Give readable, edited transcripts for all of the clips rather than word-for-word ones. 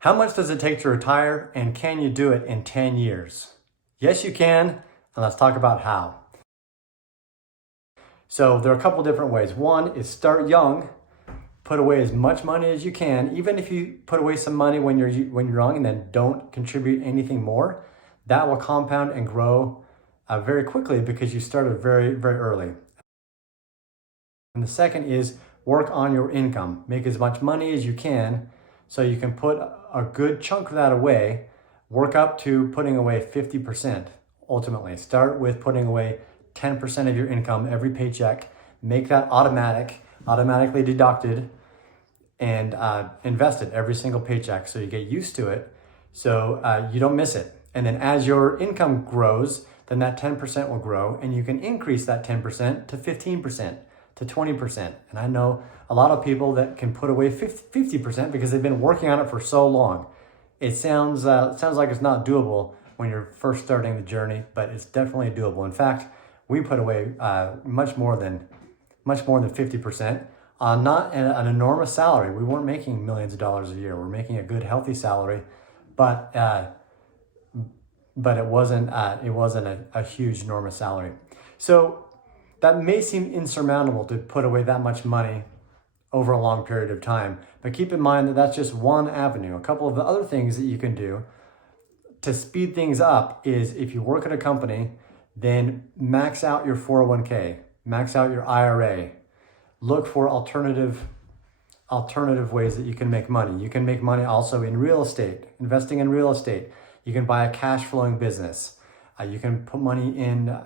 How much does it take to retire, and can you do it in 10 years? Yes, you can, and let's talk about how. So there are a couple different ways. One is start young, put away as much money as you can. Even if you put away some money when you're young and then don't contribute anything more, that will compound and grow very quickly because you started very, very early. And the second is work on your income. Make as much money as you can so you can put a good chunk of that away. Work up to putting away 50% ultimately. Start with putting away 10% of your income every paycheck. Make that automatically deducted, and invest it every single paycheck so you get used to it so you don't miss it. And then as your income grows, then that 10% will grow, and you can increase that 10% to 15%. To 20%. And I know a lot of people that can put away 50% because they've been working on it for so long. It sounds like it's not doable when you're first starting the journey, but it's definitely doable. In fact, we put away much more than 50% on not an enormous salary. We weren't making millions of dollars a year. We're making a good, healthy salary, but it wasn't a huge, enormous salary. So that may seem insurmountable to put away that much money over a long period of time, but keep in mind that that's just one avenue. A couple of the other things that you can do to speed things up is if you work at a company, then max out your 401k, max out your IRA. Look for alternative ways that you can make money. You can make money also in real estate, investing in real estate. You can buy a cash flowing business. You can put money in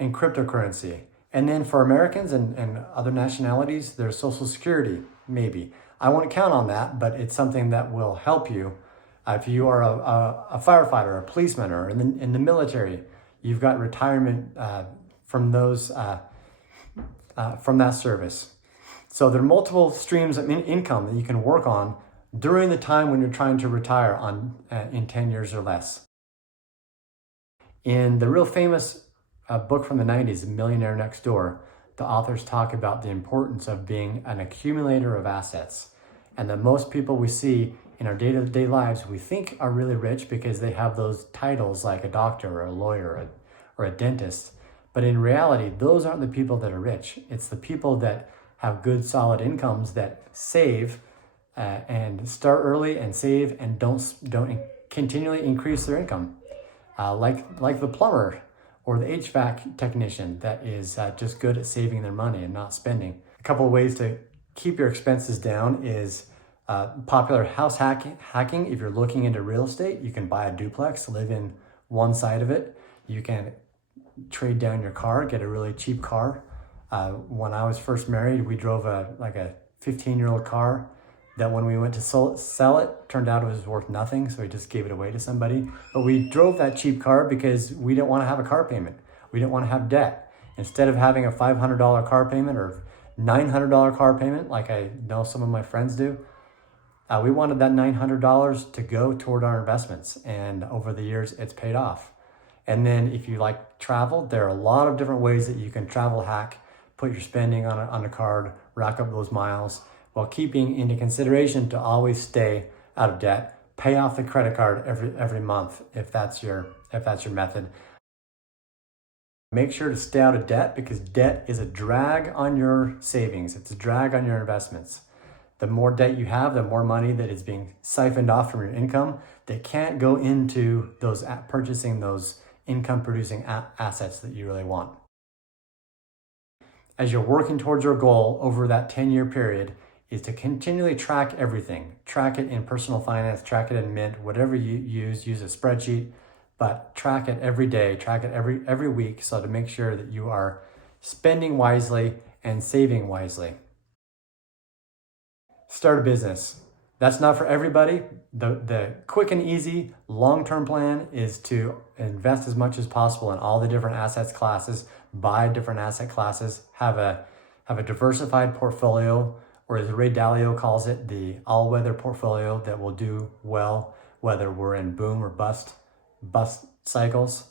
cryptocurrency. And then for Americans and other nationalities, there's Social Security, maybe. I won't count on that, but it's something that will help you. If you are a firefighter, a policeman, or in the military, you've got retirement from that service. So there are multiple streams of income that you can work on during the time when you're trying to retire in 10 years or less. In the real famous book from the 90s, Millionaire Next Door, the authors talk about the importance of being an accumulator of assets. And that most people we see in our day-to-day lives, we think are really rich because they have those titles like a doctor or a lawyer or a dentist. But in reality, those aren't the people that are rich. It's the people that have good, solid incomes that save and start early and save and don't continually increase their income. Like the plumber or the HVAC technician that is just good at saving their money and not spending. A couple of ways to keep your expenses down is popular house hacking. If you're looking into real estate, you can buy a duplex, live in one side of it. You can trade down your car, get a really cheap car. When I was first married, we drove a 15-year-old car that when we went to sell it, turned out it was worth nothing, so we just gave it away to somebody. But we drove that cheap car because we didn't want to have a car payment. We didn't want to have debt. Instead of having a $500 car payment or $900 car payment, like I know some of my friends do, we wanted that $900 to go toward our investments, and over the years, it's paid off. And then if you like travel, there are a lot of different ways that you can travel hack, put your spending on a card, rack up those miles, while keeping into consideration to always stay out of debt. Pay off the credit card every month if that's your method. Make sure to stay out of debt because debt is a drag on your savings. It's a drag on your investments. The more debt you have, the more money that is being siphoned off from your income that can't go into those purchasing those income producing assets that you really want. As you're working towards your goal over that 10-year period is to continually track everything. Track it in personal finance, track it in Mint, whatever you use a spreadsheet, but track it every day, track it every week so to make sure that you are spending wisely and saving wisely. Start a business. That's not for everybody. The quick and easy long-term plan is to invest as much as possible in all the different assets classes, buy different asset classes, have a diversified portfolio, or as Ray Dalio calls it, the all-weather portfolio that will do well, whether we're in boom or bust cycles.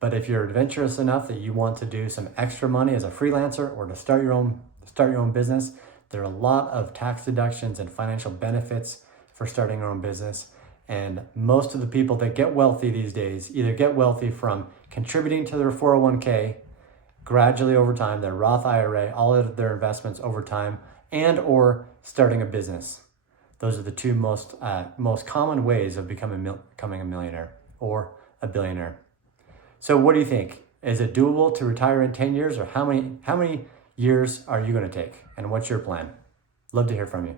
But if you're adventurous enough that you want to do some extra money as a freelancer or to start your own business, there are a lot of tax deductions and financial benefits for starting their own business. And most of the people that get wealthy these days either get wealthy from contributing to their 401k gradually over time, their Roth IRA, all of their investments over time, and or starting a business. Those are the two most common ways of becoming a millionaire or a billionaire. So what do you think? Is it doable to retire in 10 years, or how many years are you going to take? And what's your plan? Love to hear from you.